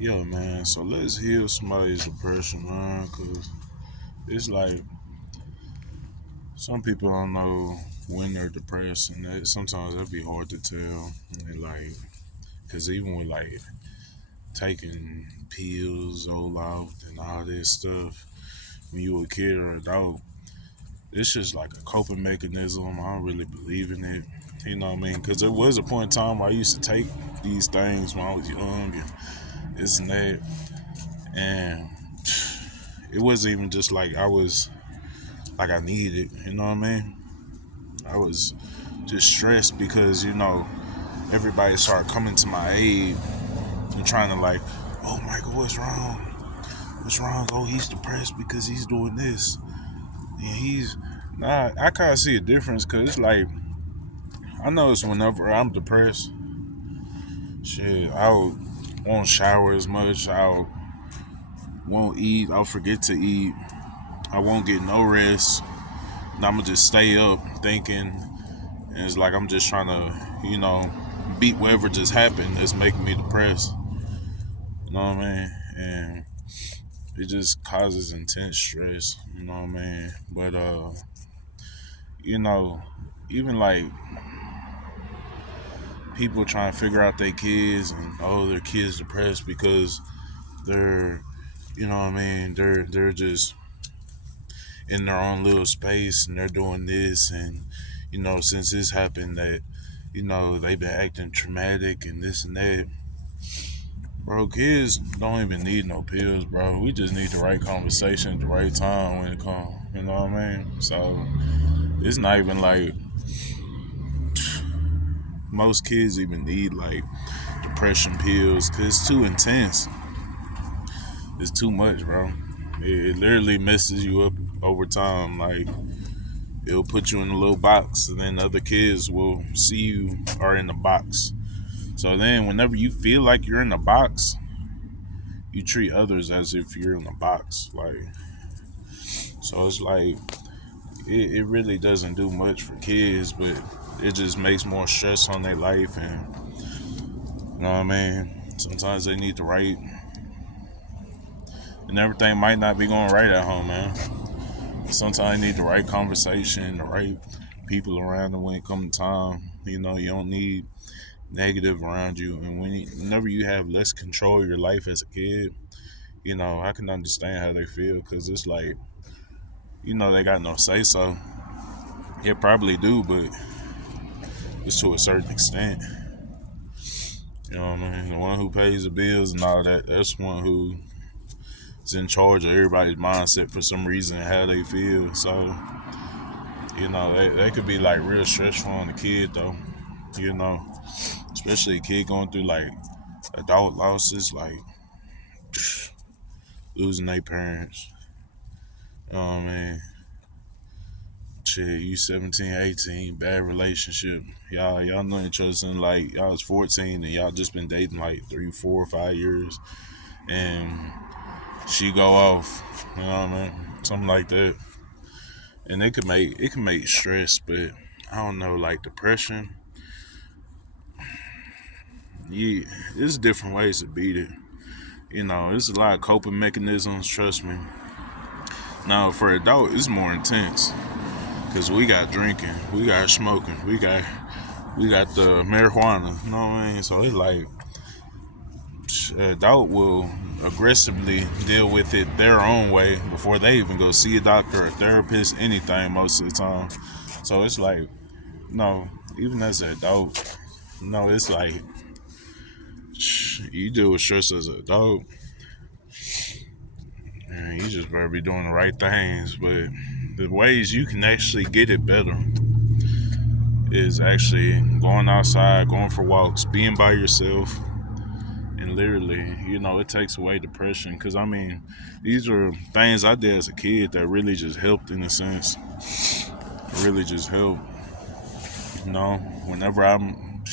Yo, man, so let's heal somebody's depression, man, because it's like some people don't know when they're depressed, and sometimes that'd be hard to tell. And like, because even with like taking pills, Zoloft, and all this stuff, when you a kid or adult, it's just like a coping mechanism. I don't really believe in it. You know what I mean? Because there was a point in time where I used to take these things when I was young and this and that. And it wasn't even just like I was like I needed it. You know what I mean? I was just stressed because everybody started coming to my aid and trying to like, oh Michael, what's wrong? What's wrong? Oh, he's depressed because he's doing this. And he's nah. I kind of see a difference because it's like I know it's whenever I'm depressed, shit, I won't shower as much. I won't eat. I'll forget to eat. I won't get no rest. And I'm gonna just stay up thinking, and it's like I'm just trying to, beat whatever just happened that's making me depressed. You know what I mean? And it just causes intense stress. You know what I mean? But you know, even like people trying to figure out their kids and their kids depressed because they're, you know what I mean? They're just in their own little space and they're doing this and since this happened that they've been acting traumatic and this and that. Bro, kids don't even need no pills, bro. We just need the right conversation at the right time when it comes. You know what I mean? So it's not even like most kids even need like depression pills because it's too intense. It's too much, bro. It literally messes you up over time. Like it'll put you in a little box, and then other kids will see you are in the box. So then, whenever you feel like you're in the box, you treat others as if you're in the box. Like, so it's like it really doesn't do much for kids, but it just makes more stress on their life, and you know what I mean. Sometimes they need to write, and everything might not be going right at home, man. Sometimes you need the right conversation, the right people around them when it comes time. You don't need negative around you. And whenever you have less control of your life as a kid, I can understand how they feel because it's like, they got no say so. They probably do, but it's to a certain extent. You know what I mean? The one who pays the bills and all that, that's one who is in charge of everybody's mindset for some reason and how they feel. So, that could be like real stressful on the kid though. You know, especially a kid going through like adult losses, like losing their parents. Oh man, shit, you 17, 18, bad relationship. Y'all know each other since like y'all was 14 and y'all just been dating like 3, 4, 5 years, and she go off. You know what I mean? Something like that, and it can make stress, but I don't know, like depression. Yeah, there's different ways to beat it. There's a lot of coping mechanisms. Trust me. Now for adult, it's more intense because we got drinking, we got smoking, we got the marijuana. You know what I mean? So it's like adult will aggressively deal with it their own way before they even go see a doctor or therapist, anything most of the time. So it's like, no, even as an adult, it's like you deal with stress as an adult, and you just better be doing the right things. But the ways you can actually get it better is actually going outside, going for walks, being by yourself, and literally, it takes away depression. Because I mean, these are things I did as a kid that really just helped in a sense. Really just helped. Whenever I'm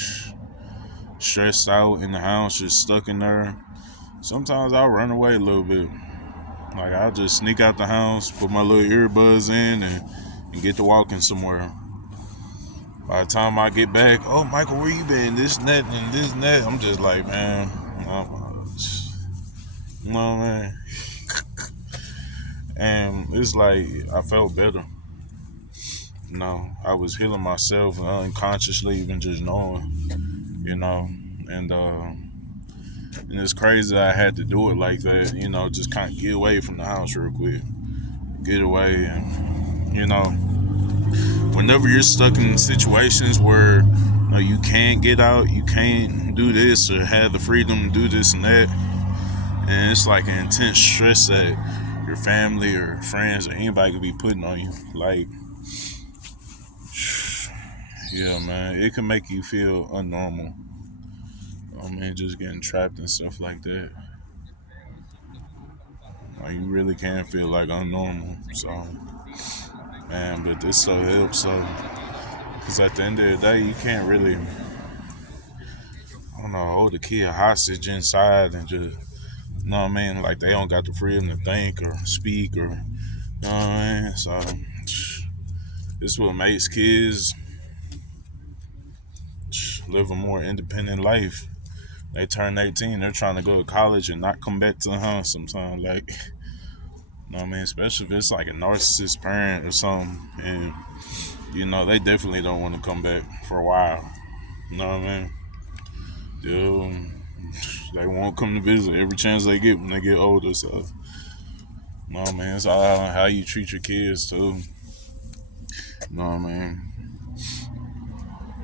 stressed out in the house, just stuck in there, sometimes I'll run away a little bit. Like I'll just sneak out the house, put my little earbuds in, and get to walking somewhere. By the time I get back, oh Michael, where you been? This and that and this and that. I'm just like, man, You know what I mean? And it's like I felt better. You know, I was healing myself unconsciously, even just knowing. You know, and and it's crazy that I had to do it like that. You know, just kind of get away from the house real quick, get away, and whenever you're stuck in situations where you can't get out, you can't do this or have the freedom to do this and that, and it's like an intense stress that your family or friends or anybody could be putting on you. Like, yeah, man, it can make you feel unnormal. I mean, just getting trapped and stuff like that. Like, you really can feel like unnormal. So, man, but this so helps. So, because at the end of the day, you can't really, I don't know, hold a kid hostage inside and just, you know what I mean? Like, they don't got the freedom to think or speak or, you know what I mean? So, this is what makes kids live a more independent life. They turn 18, they're trying to go to college and not come back to the house sometimes. Like, you know what I mean? Especially if it's like a narcissist parent or something. And, they definitely don't want to come back for a while. You know what I mean? They won't come to visit every chance they get when they get older. So, you know what I mean? It's all how you treat your kids, too. You know what I mean?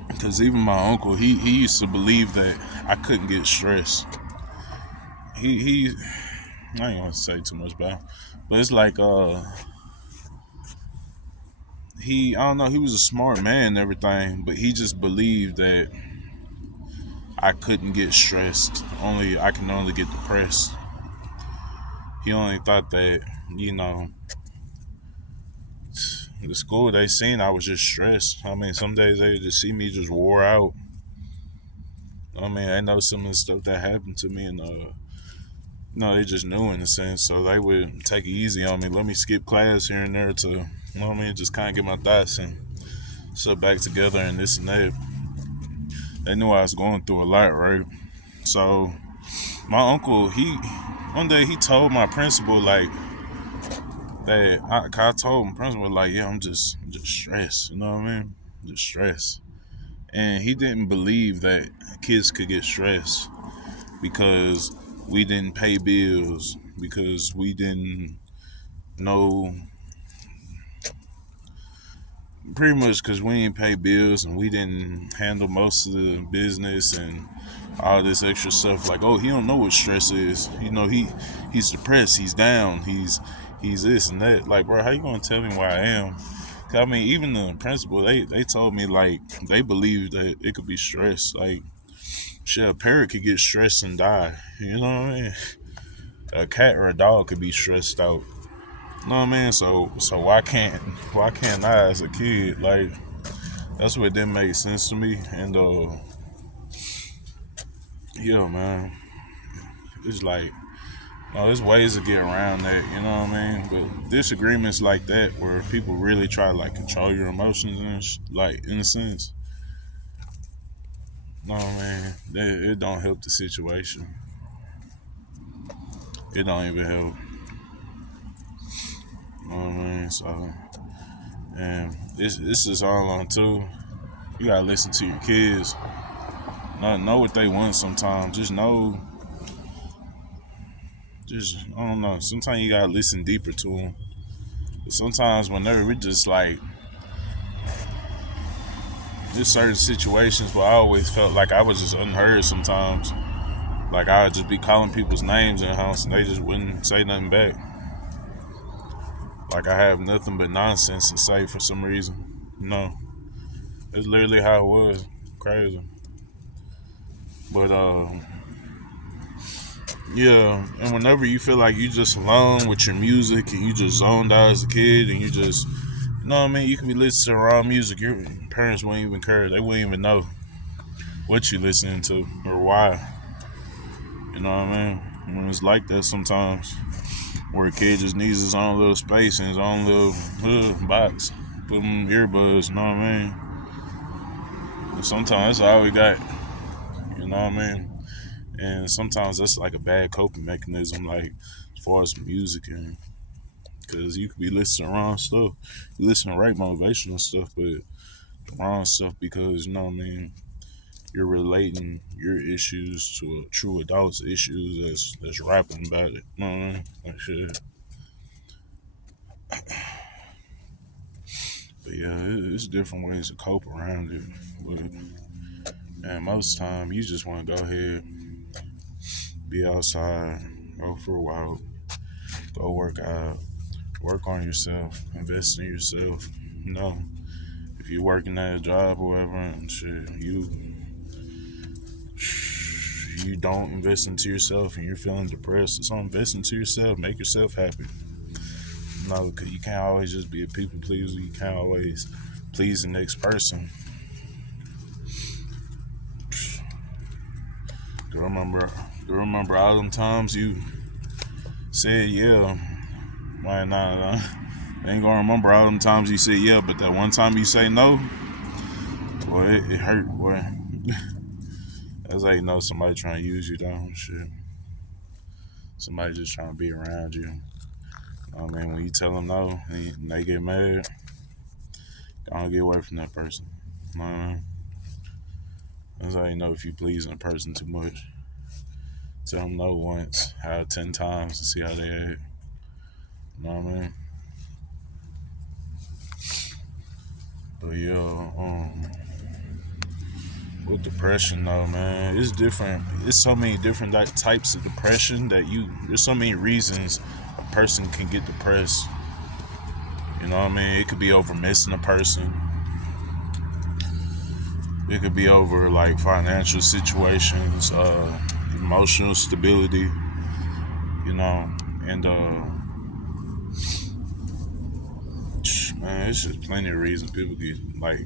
Because even my uncle, he used to believe that I couldn't get stressed. He I ain't gonna say too much about him, but it's like I don't know, he was a smart man and everything, but he just believed that I couldn't get stressed. I can only get depressed. He only thought that, you know, the school they seen I was just stressed. I mean, some days they just see me just wore out. I mean, I know some of the stuff that happened to me, and no, they just knew in a sense, so they would take it easy on me, let me skip class here and there to, you know what I mean, just kind of get my thoughts and stuff back together and this and that. They knew I was going through a lot, right? So my uncle, one day he told my principal like that. I told my principal like, yeah, I'm just stressed. You know what I mean? Just stressed. And he didn't believe that kids could get stressed because we didn't pay bills, because we didn't know, pretty much because we didn't pay bills and we didn't handle most of the business and all this extra stuff. Like, oh, he don't know what stress is. He's depressed, he's down, he's this and that. Like, bro, how you gonna tell me where I am? 'Cause, I mean, even the principal, they told me like they believe that it could be stress. Like, shit, a parrot could get stressed and die. You know what I mean? A cat or a dog could be stressed out. You know what I mean? So why can't I as a kid? Like, that's what didn't make sense to me. And yeah, man, it's like, there's ways to get around that. You know what I mean? But disagreements like that, where people really try to like control your emotions and like, in a sense, no, man, it don't help the situation. It don't even help. You know what I mean? So, and this is all on too. You gotta listen to your kids. Not know what they want sometimes. Just I don't know. Sometimes you gotta listen deeper to them. But sometimes whenever we just like, there's certain situations where I always felt like I was just unheard sometimes. Like, I would just be calling people's names in the house and they just wouldn't say nothing back. Like, I have nothing but nonsense to say for some reason. No, it's literally how it was. Crazy. But yeah, and whenever you feel like you just alone with your music and you just zoned out as a kid and you just, you know what I mean, you can be listening to wrong music, your parents wouldn't even care. They wouldn't even know what you listening to or why. You know what I mean? When it's like that sometimes, where a kid just needs his own little space and his own little box. Put them earbuds, you know what I mean? And sometimes that's all we got. You know what I mean? And sometimes that's like a bad coping mechanism, like as far as music, and because you could be listening to wrong stuff, you listen to right motivational stuff, but the wrong stuff because you know what I mean. You're relating your issues to a true adult's issues that's rapping about it. You know what I mean? Like shit. But yeah, it's different ways to cope around it. But and most time you just want to go ahead, be outside, go for a walk, go work out, work on yourself, invest in yourself. You know, if you're working at a job or whatever, and shit, you don't invest into yourself and you're feeling depressed, so invest into yourself, make yourself happy. No, because you can't always just be a people pleaser. You can't always please the next person. Do you remember? Do you remember all them times you said yeah? Why not? I ain't gonna remember all them times you said yeah, but that one time you say no, boy, it hurt, boy. That's how you know somebody trying to use you down. Shit, somebody just trying to be around you. I mean, when you tell them no and they get mad, don't get away from that person. Man, that's how you know if you pleasing a person too much. Tell them no once, have 10 times to see how they act. You know what I mean? But yeah, with depression though, man, it's different. It's so many different types of depression that there's so many reasons a person can get depressed. You know what I mean? It could be over missing a person. It could be over like financial situations, emotional stability, you know, and man, it's just plenty of reasons people get like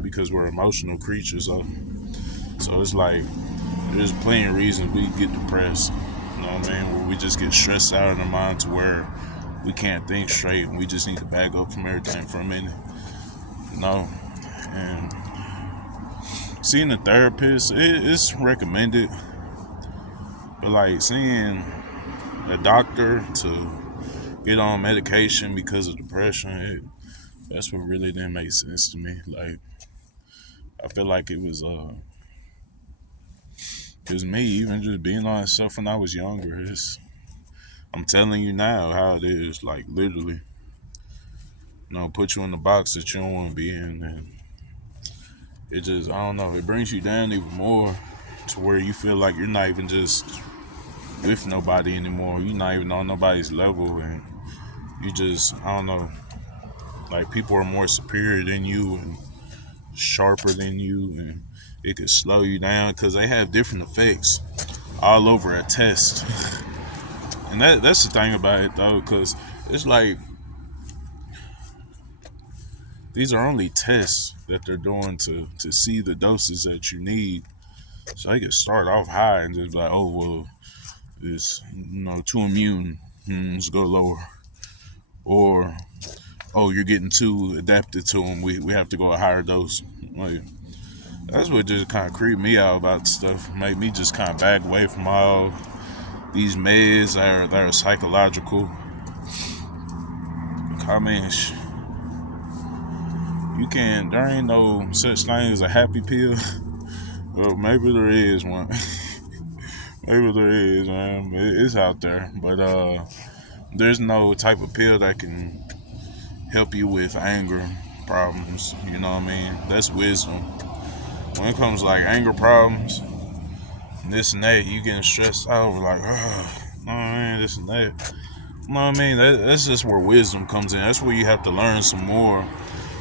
because we're emotional creatures. So it's like there's plenty of reasons we get depressed. You know what I mean? Where we just get stressed out of our mind to where we can't think straight and we just need to back up from everything for a minute. You know, and seeing a therapist it's recommended, but like seeing a doctor to get on medication because of depression, that's what really didn't make sense to me. Like I feel like it was because me even just being on stuff when I was younger. I'm telling you now how it is. Like literally, put you in the box that you don't want to be in, and it just I don't know. It brings you down even more to where you feel like you're not even just with nobody anymore. You're not even on nobody's level, and you just I don't know. Like people are more superior than you and sharper than you, and it could slow you down because they have different effects all over a test. And that's the thing about it though, because it's like these are only tests that they're doing to see the doses that you need. So they can start off high and just be like, oh well, it's too immune, let's go lower, or oh you're getting too adapted to them, we have to go a higher dose. Like that's what just kind of creeped me out about stuff. Made me just kind of back away from all these meds that are psychological. I mean, you can't. There ain't no such thing as a happy pill. Well, maybe there is one. Maybe there is, man. It's out there, but there's no type of pill that can help you with anger problems. You know what I mean? That's wisdom. When it comes to like anger problems, this and that, you getting stressed out over like, oh, man, this and that. You know what I mean? That's just where wisdom comes in. That's where you have to learn some more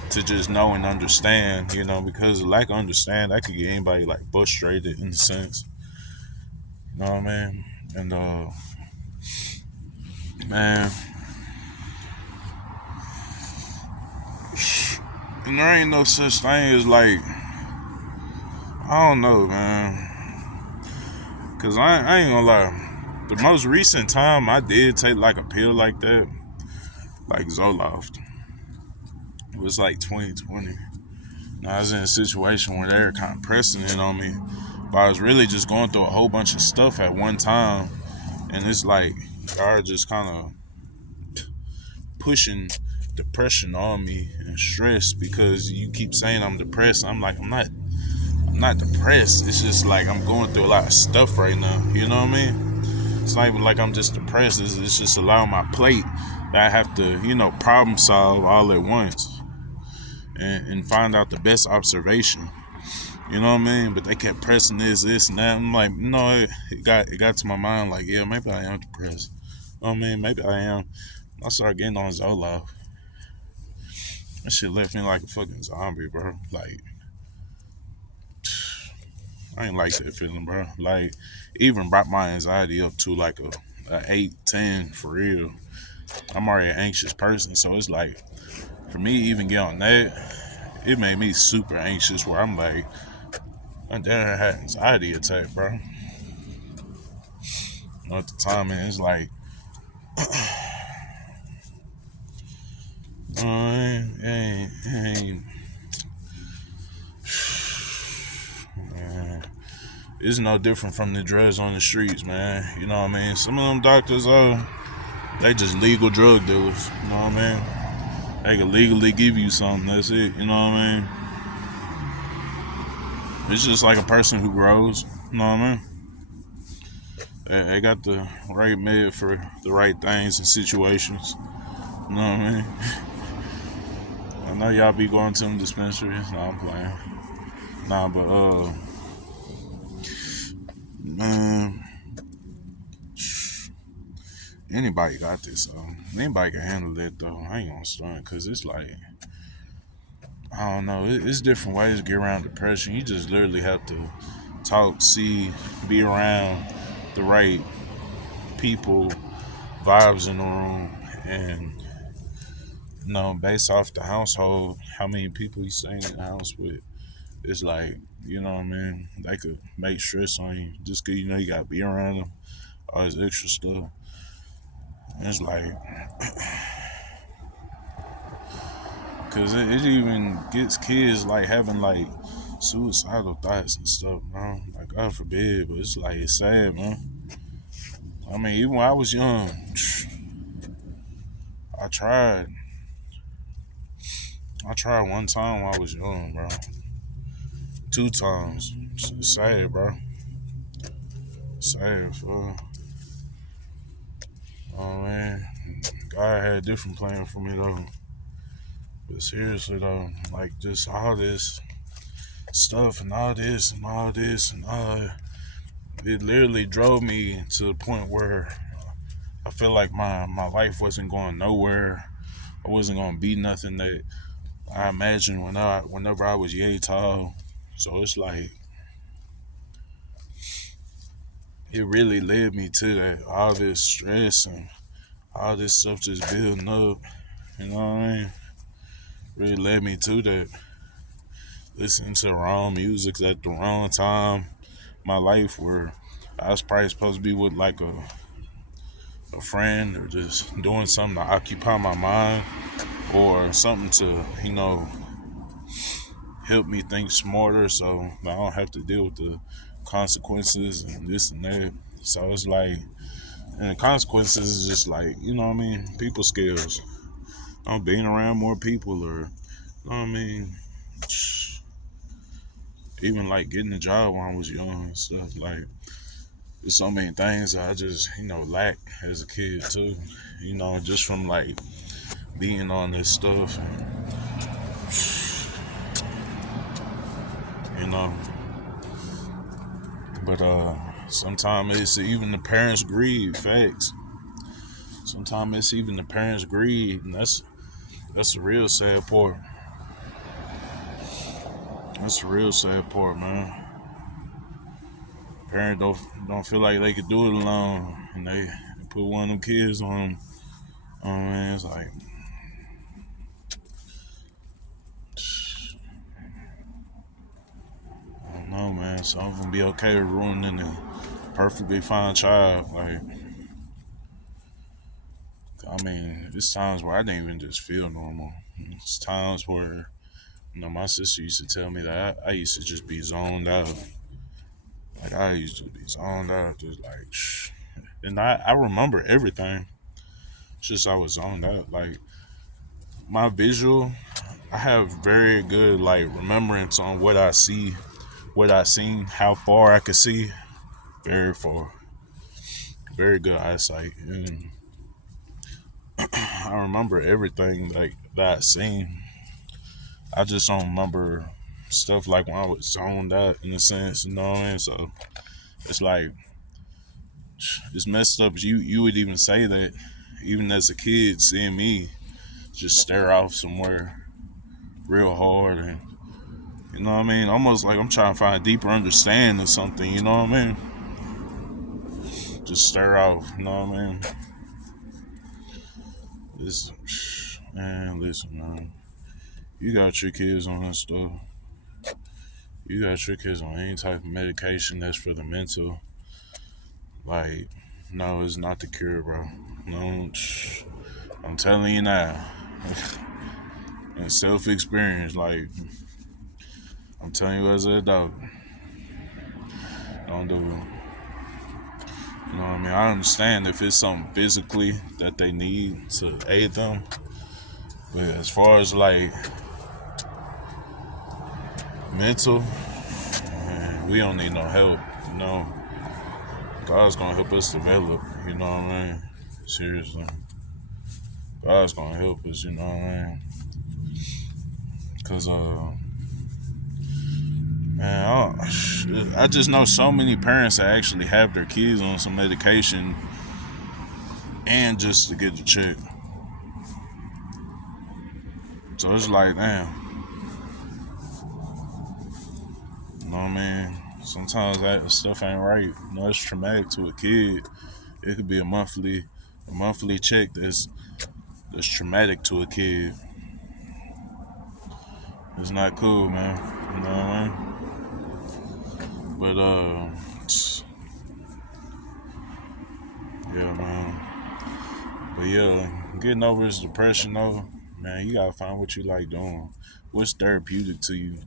to just know and understand, because lack of understand that could get anybody like frustrated in a sense. You know what I mean? And man, and there ain't no such thing as like I don't know, man. Cause I ain't gonna lie. The most recent time I did take like a pill like that, like Zoloft, it was like 2020. And I was in a situation where they were kind of pressing it on me But I was really just going through a whole bunch of stuff at one time, and it's like God just kind of pushing depression on me and stress because you keep saying I'm depressed. I'm like, I'm not depressed. It's just like I'm going through a lot of stuff right now. You know what I mean? It's not even like I'm just depressed. It's just a lot on my plate that I have to, problem solve all at once and find out the best observation. You know what I mean? But they kept pressing this, and that. I'm like, it got to my mind like, yeah, maybe I am depressed. You know what I mean? Maybe I am. I started getting on Zoloft. That shit left me like a fucking zombie, bro. Like, I ain't like that feeling, bro. Like, even brought my anxiety up to like a 8, 10 for real. I'm already an anxious person, so it's like, for me to even get on that, it made me super anxious where I'm like, my dad had anxiety attack, bro. At the time, and it's like, ain't, man. It's no different from the drugs on the streets, man. You know what I mean? Some of them doctors, they just legal drug dealers. You know what I mean? They can legally give you something. That's it. You know what I mean? It's just like a person who grows. You know what I mean? They got the right med for the right things and situations. You know what I mean? I know y'all be going to them dispensaries. No, I'm playing. Nah, but man, anybody got this. Anybody can handle it though. I ain't gonna stunt because it's like, I don't know. It's different ways to get around depression. You just literally have to talk, see, be around the right people, vibes in the room, and based off the household, how many people you staying in the house with. It's like, you know what I mean? They could make stress on you just because you gotta be around them, all this extra stuff. And it's like, because it even gets kids like having like suicidal thoughts and stuff, bro. Like, God forbid, but it's like, it's sad, man. I mean, even when I was young, I tried. I tried one time when I was young, bro. 2 times. It's sad, bro. Sad, fool. Oh, man. God had a different plan for me, though. But seriously, though, like, just all this stuff and all this and all this and all that, it literally drove me to the point where I feel like my life wasn't going nowhere. I wasn't going to be nothing that I imagined whenever I was yay tall. So it's like, it really led me to that. All this stress and all this stuff just building up. You know what I mean? Really led me to that. Listening to the wrong music at the wrong time. My life where I was probably supposed to be with like a friend or just doing something to occupy my mind or something to, help me think smarter so I don't have to deal with the consequences and this and that. So it's like, and the consequences is just like, people skills. I'm being around more people or, even like getting a job when I was young and stuff. Like, there's so many things I just, lack as a kid too. Just from like being on this stuff and, you know. But sometimes it's even the parents' greed, facts. Sometimes it's even the parents' greed, and that's the real sad part. That's the real sad part, man. Parents don't feel like they could do it alone, and they put one of them kids on them. Oh man, it's like, I don't know, man. Some of them be okay with ruining a perfectly fine child. Like, I mean, it's times where I didn't even just feel normal. It's times where, my sister used to tell me that I used to just be zoned out. Like I used to be zoned out, just like, and I remember everything. It's just I was zoned out. Like my visual, I have very good like remembrance on what I see, what I seen, how far I could see, very far, very good eyesight, and I remember everything like that I seen. I just don't remember stuff like when I was zoned out in a sense, you know what I mean? So it's like it's messed up. You would even say that even as a kid, seeing me just stare off somewhere real hard and you know what I mean? Almost like I'm trying to find a deeper understanding of something, you know what I mean? Just stare off, you know what I mean? This man, listen, man. You got your kids on that stuff. You got your kids on any type of medication that's for the mental. Like, no, it's not the cure, bro. No, I'm telling you now. And self experience, like, I'm telling you as an adult, don't do it. You know what I mean? I understand if it's something physically that they need to aid them, but as far as like mental, man, we don't need no help. You know, God's gonna help us develop. You know what I mean? Seriously, God's gonna help us. You know what I mean? Cause man, I just know so many parents that actually have their kids on some medication and just to get the check. So it's like, damn, you know what I mean? Sometimes that stuff ain't right. You know, it's traumatic to a kid. It could be a monthly check that's traumatic to a kid. It's not cool, man. You know what I mean? But yeah, man. But yeah, getting over this depression though, man, you gotta find what you like doing. What's therapeutic to you?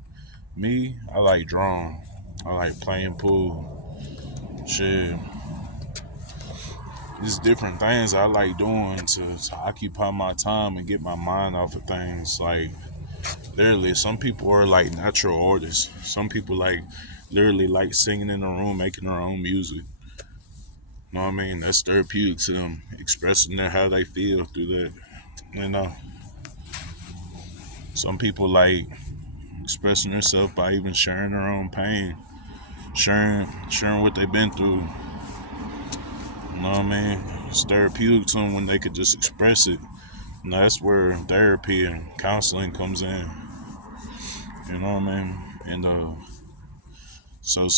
Me, I like drawing. I like playing pool. Shit. There's different things I like doing to occupy my time and get my mind off of things. Like literally, some people are like natural artists. Some people like literally like singing in a room, making their own music. You know what I mean? That's therapeutic to them, expressing their how they feel through that. You know, some people like expressing themselves by even sharing their own pain, sharing what they've been through. You know what I mean? It's therapeutic to them when they could just express it. And that's where therapy and counseling comes in. You know what I mean? And you know what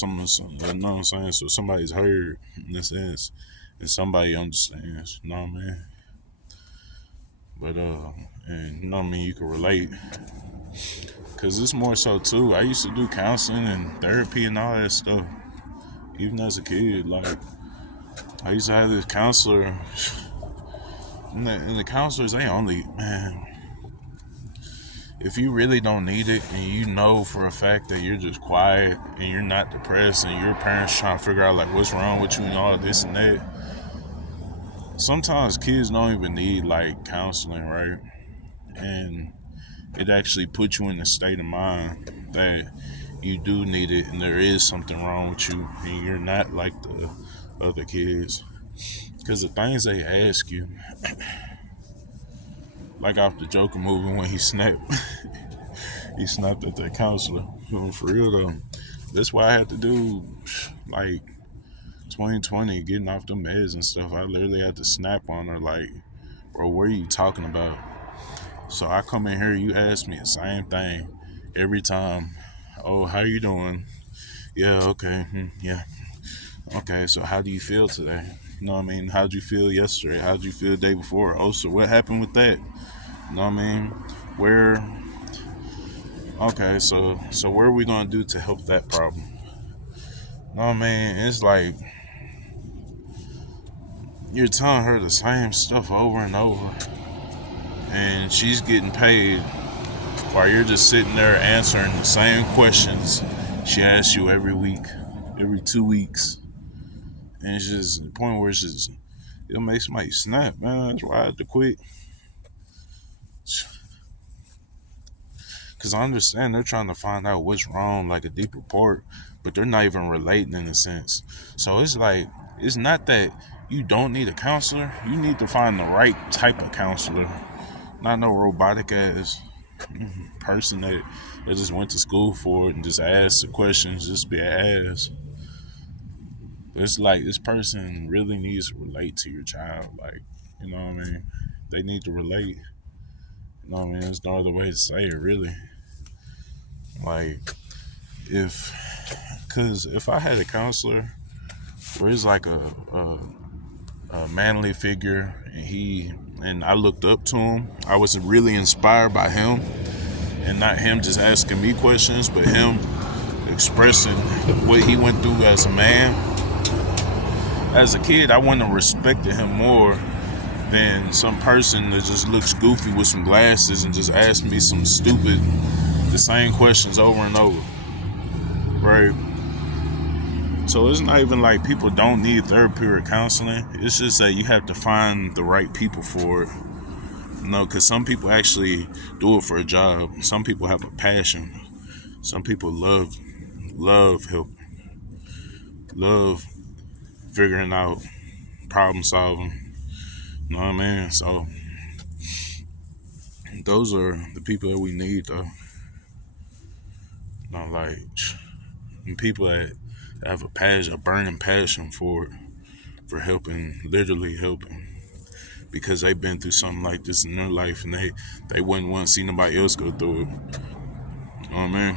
I'm saying? So somebody's heard in a sense, and somebody understands. You know what I mean? But and you know what I mean? You can relate. Cause it's more so too. I used to do counseling and therapy and all that stuff, even as a kid. Like I used to have this counselor, and the counselors they only man. If you really don't need it, and you know for a fact that you're just quiet and you're not depressed, and your parents trying to figure out like what's wrong with you and all this and that. Sometimes kids don't even need like counseling, right? And it actually puts you in a state of mind that you do need it and there is something wrong with you and you're not like the other kids. Because the things they ask you, like off the Joker movie when he snapped, he snapped at that counselor. For real though, that's why I had to do like 2020 getting off the meds and stuff. I literally had to snap on her like, bro, what are you talking about? So I come in here, you ask me the same thing every time. Oh, how you doing? Yeah, okay, yeah, okay. So how do you feel today? You know what I mean? How'd you feel yesterday? How'd you feel the day before? Oh, so what happened with that? You know what I mean? Where? Okay, so what are we gonna do to help that problem? You know what I mean? It's like you're telling her the same stuff over and over, and she's getting paid while you're just sitting there answering the same questions she asks you every week. every 2 weeks, and it's just the point where it'll make somebody snap, man. That's why I had to quit. Because I understand they're trying to find out what's wrong, like a deeper part, but they're not even relating in a sense. So it's like, it's not that you don't need a counselor. You need to find the right type of counselor, not no robotic ass person that just went to school for it and just asked the questions, just be an ass. But it's like this person really needs to relate to your child. Like, you know what I mean? They need to relate. You know what I mean? There's no other way to say it, really. Like, because if I had a counselor where it's like a manly figure and I looked up to him, I was really inspired by him, and not him just asking me questions, but him expressing what he went through as a man. As a kid, I wouldn't have respected him more than some person that just looks goofy with some glasses and just asks me some stupid, the same questions over and over, right? So it's not even like people don't need therapy or counseling. It's just that you have to find the right people for it. You know, because some people actually do it for a job. Some people have a passion. Some people love help, love figuring out, problem solving. You know what I mean? So those are the people that we need, though. Not like people that have a passion, a burning passion for it, for helping, literally helping, because they've been through something like this in their life, and they wouldn't want to see nobody else go through it. You know what I mean?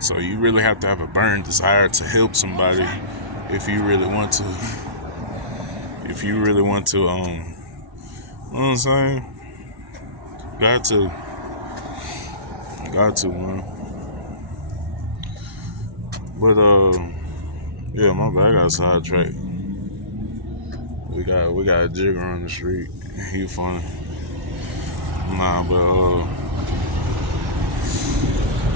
So you really have to have a burning desire to help somebody if you really want to. If you really want to, you know what I'm saying? Got to, man. But yeah, my bad. I got sidetracked. We got a jigger on the street. He funny. Nah, but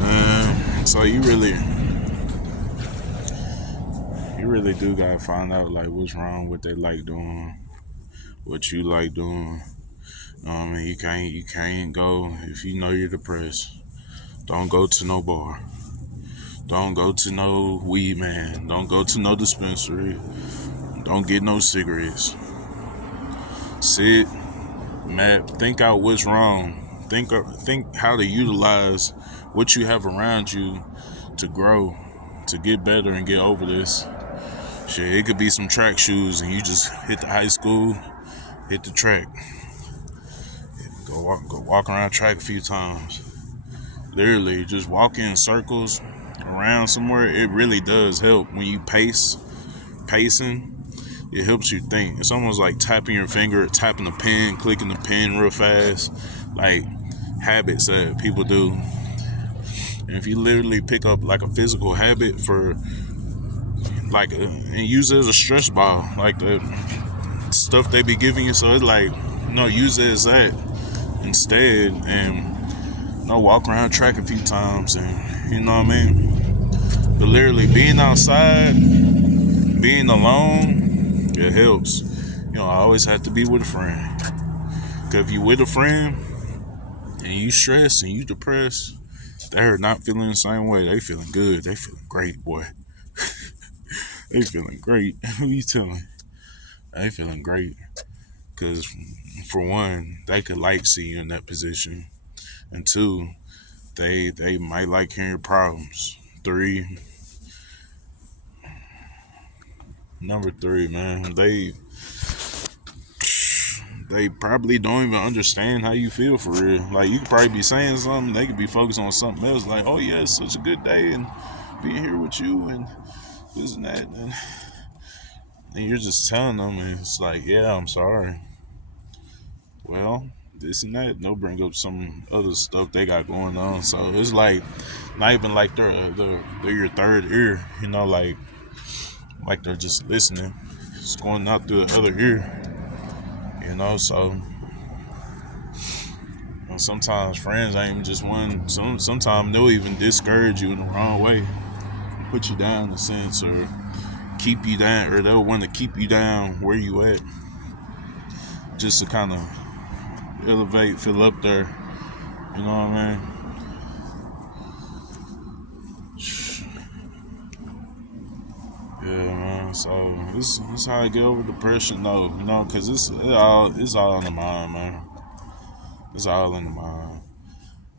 man. So you really do gotta find out like what's wrong, what they like doing, what you like doing. I mean, you can't go if you know you're depressed. Don't go to no bar. Don't go to no weed man. Don't go to no dispensary. Don't get no cigarettes. Sit, map, think out what's wrong. Think how to utilize what you have around you to grow, to get better and get over this. Shit, it could be some track shoes and you just hit the high school, hit the track. Go walk around track a few times. Literally, just walk in circles around somewhere. It really does help when you pacing. It helps you think. It's almost like tapping your finger, tapping the pen, clicking the pen real fast, like habits that people do. And if you literally pick up like a physical habit for like and use it as a stress ball, like the stuff they be giving you, so it's like, no, use it as that instead, and walk around track a few times, and you know what I mean. But literally being outside, being alone, it helps. I always have to be with a friend. Cause if you with a friend and you stressed and you depressed, they're not feeling the same way. They feeling good. They feeling great, boy. They feeling great. Who you telling? They feeling great. Cause for one, they could like see you in that position. And two, they might like hearing your problems. Number three, man, they probably don't even understand how you feel for real. Like, you could probably be saying something, they could be focused on something else. Like, oh yeah, it's such a good day and being here with you and this and that. And you're just telling them, and it's like, yeah, I'm sorry. Well, this and that. They'll bring up some other stuff they got going on. So it's like not even like they're your third ear. Like they're just listening. It's going out through the other ear. So sometimes friends ain't just one. Sometimes they'll even discourage you in the wrong way, put you down in a sense, or keep you down, or they'll want to keep you down where you at, just to kind of elevate, fill up there. You know what I mean? Yeah, man. So this how I get over depression, though. You know, cause it's all in the mind, man. It's all in the mind.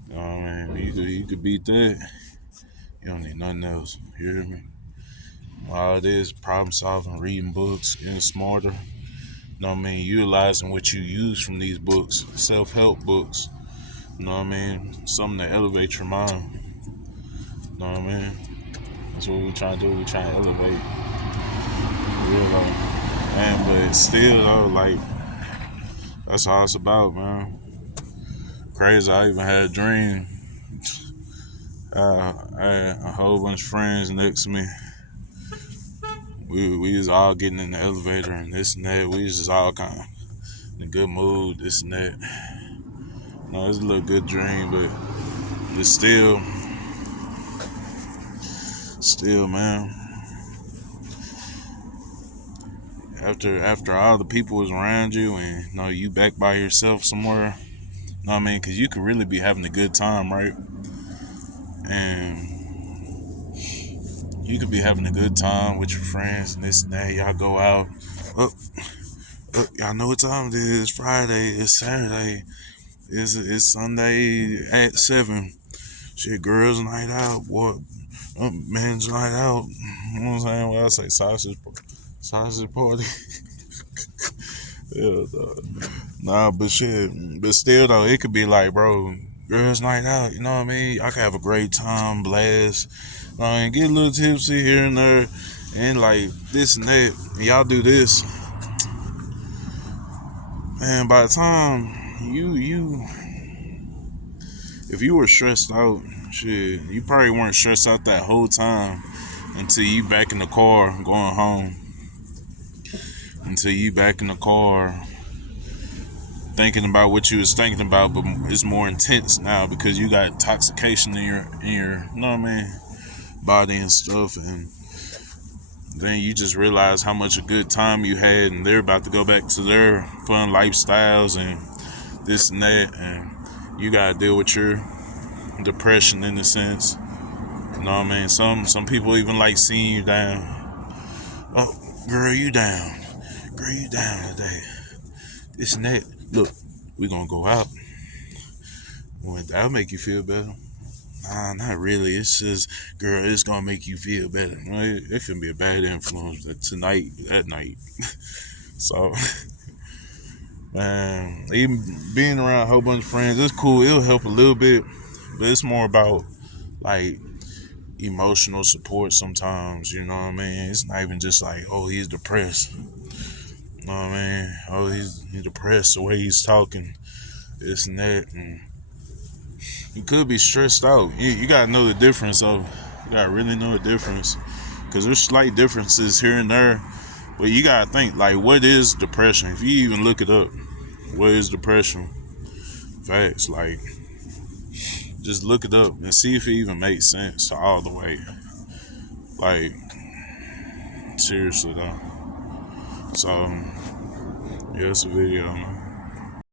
You know what I mean? You could beat that. You don't need nothing else. You hear me? All it is problem solving, reading books, getting smarter. You know what I mean? Utilizing what you use from these books, self-help books. You know what I mean? Something to elevate your mind. You know what I mean? That's what we trying to do. We trying to elevate. Real life. Man, but still though, like, that's all it's about, man. Crazy, I even had a dream. I had a whole bunch of friends next to me. We was all getting in the elevator and this and that. We was just all kind of in a good mood, this and that. No, it was a little good dream, but it's still, man. After all the people was around you and you know you back by yourself somewhere, you know what I mean? Because you could really be having a good time, right? And you could be having a good time with your friends and this and that. Y'all go out. Y'all know what time it is. It's Friday. It's Saturday. It's Sunday at 7. Shit, girls' night out. What? Men's night out. You know what I'm saying? Well, I say sausage party. Yeah, nah, but shit. But still, though, it could be like, bro, girls' night out. You know what I mean? I could have a great time, blast. And get a little tipsy here and there, and like this and that. And y'all do this, man. By the time if you were stressed out, shit, you probably weren't stressed out that whole time until you back in the car going home. Until you back in the car thinking about what you was thinking about, but it's more intense now because you got intoxication in your you know what I mean, body and stuff, and then you just realize how much a good time you had, and they're about to go back to their fun lifestyles and this and that, and you gotta deal with your depression in a sense. You know what I mean? Some people even like seeing you down. Oh, girl, you down. Girl, you down today. This and that. Look, we gonna go out. Well, that'll make you feel better. Nah, not really. It's just, girl, it's gonna make you feel better. It can be a bad influence that night. So, man, even being around a whole bunch of friends, it's cool. It'll help a little bit, but it's more about like emotional support sometimes. You know what I mean? It's not even just like, oh, he's depressed. You know what I mean? Oh, he's depressed. The way he's talking, this and that, and you could be stressed out. You gotta know the difference of. You gotta really know the difference, because there's slight differences here and there. But you gotta think, like, what is depression? If you even look it up, what is depression? Facts, like, just look it up and see if it even makes sense all the way. Like, seriously though. So, yeah, it's a video, man.